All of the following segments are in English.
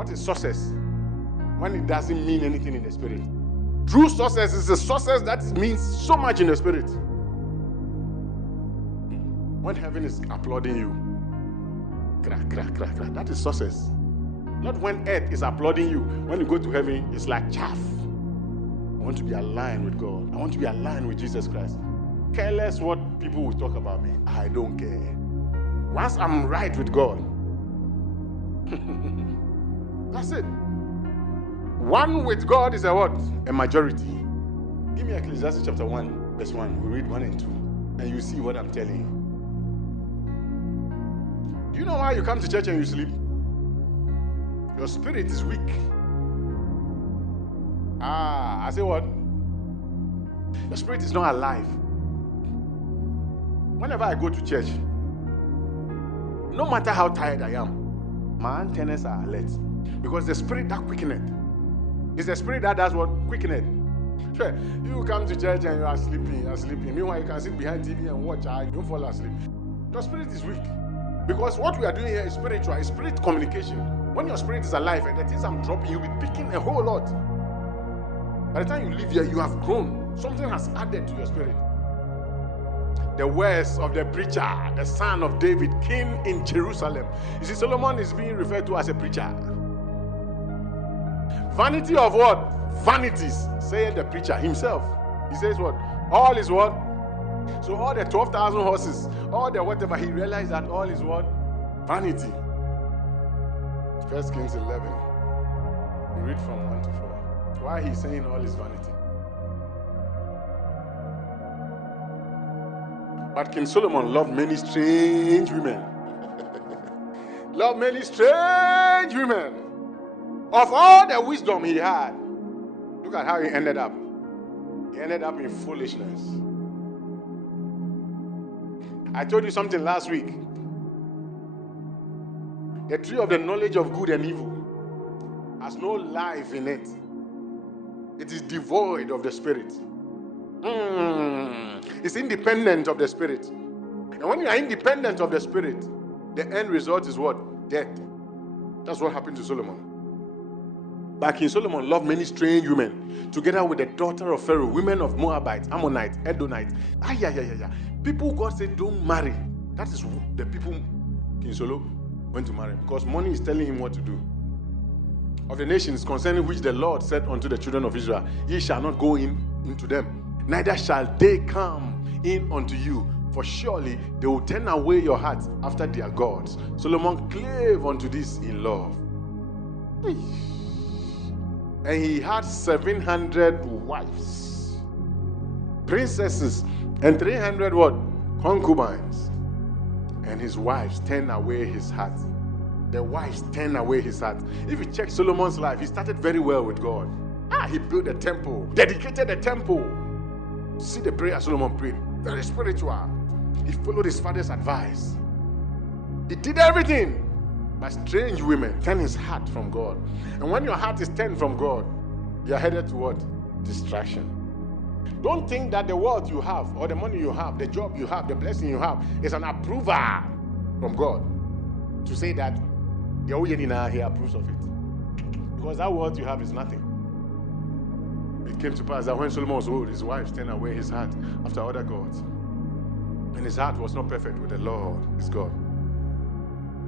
What is success? When it doesn't mean anything in the spirit. True success is a success that means so much in the spirit. When heaven is applauding you, that is success. Not when earth is applauding you. When you go to heaven, it's like chaff. I want to be aligned with God. I want to be aligned with Jesus Christ. Careless what people will talk about me. I don't care. Once I'm right with God, that's it. One with God is a what? A majority. Give me Ecclesiastes chapter 1, verse 1. We read 1 and 2. And you see what I'm telling you. Do you know why you come to church and you sleep? Your spirit is weak. I say what? Your spirit is not alive. Whenever I go to church, no matter how tired I am, my antennas are alert. Because the spirit that quickeneth. It's the spirit that does what? Quickeneth. Sure, you come to church and you are sleeping. Meanwhile, you can sit behind TV and watch. You don't fall asleep. Your spirit is weak. Because what we are doing here is spiritual. It's spirit communication. When your spirit is alive and the things I'm dropping, you'll be picking a whole lot. By the time you leave here, you have grown. Something has added to your spirit. The words of the preacher, the son of David, king in Jerusalem. You see, Solomon is being referred to as a preacher. Vanity of what? Vanities, said the preacher himself. He says what? All is what? So all the 12,000 horses, all the whatever, he realized that all is what? Vanity. 1 Kings 11. We read from 1 to 4. Why he's saying all is vanity. But King Solomon loved many strange women. Loved many strange women. Of all the wisdom he had, look at how he ended up. He ended up in foolishness. I told you something last week. The tree of the knowledge of good and evil has no life in it. It is devoid of the spirit. It's independent of the spirit. And when you are independent of the spirit, the end result is what? Death. That's what happened to Solomon. But King Solomon loved many strange women, together with the daughter of Pharaoh, women of Moabites, Ammonites, Edomites. People God said don't marry. That is the people King Solomon went to marry, because money is telling him what to do. Of the nations concerning which the Lord said unto the children of Israel, ye shall not go into them, neither shall they come in unto you, for surely they will turn away your hearts after their gods. Solomon clave unto this in love. And he had 700 wives, princesses, and 300 what? Concubines. And his wives turned away his heart. The wives turned away his heart. If you check Solomon's life, he started very well with God. He built a temple, dedicated a temple. See the prayer Solomon prayed. Very spiritual. He followed his father's advice. He did everything. But strange women turn his heart from God. And when your heart is turned from God, you are headed to what? Distraction. Don't think that the wealth you have, or the money you have, the job you have, the blessing you have, is an approval from God. To say that he approves of it. Because that wealth you have is nothing. It came to pass that when Solomon was old, his wives turned away his heart after other gods. And his heart was not perfect with the Lord, his God.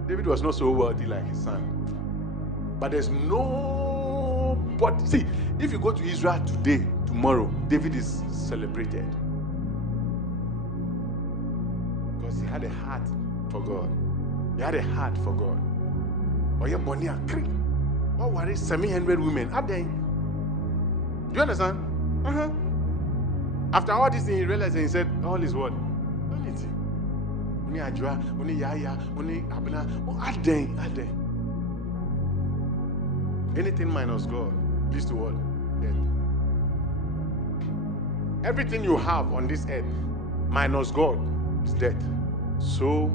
David was not so wealthy like his son. But there's nobody. See, if you go to Israel today, tomorrow, David is celebrated. Because he had a heart for God. He had a heart for God. Or you're born here, what were 700 women? Are they? Do you understand? After all this thing, he realized and he said, all is what? Vanity. Only Ajwa, only Yaya, only Abna. Are they? Anything minus God leads to what? Death. Everything you have on this earth minus God is death. So,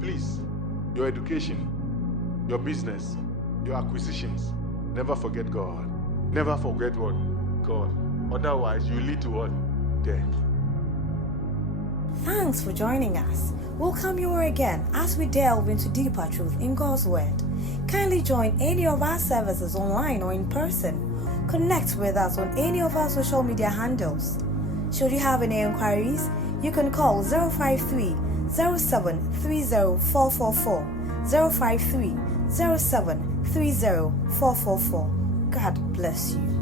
please, your education, your business, your acquisitions, never forget God. Never forget what? God. Otherwise, you lead to what? Death. Thanks for joining us. We'll come your way again as we delve into deeper truth in God's Word. Kindly join any of our services online or in person. Connect with us on any of our social media handles. Should you have any inquiries, you can call 053 0730 444, 053 0730 444. God bless you.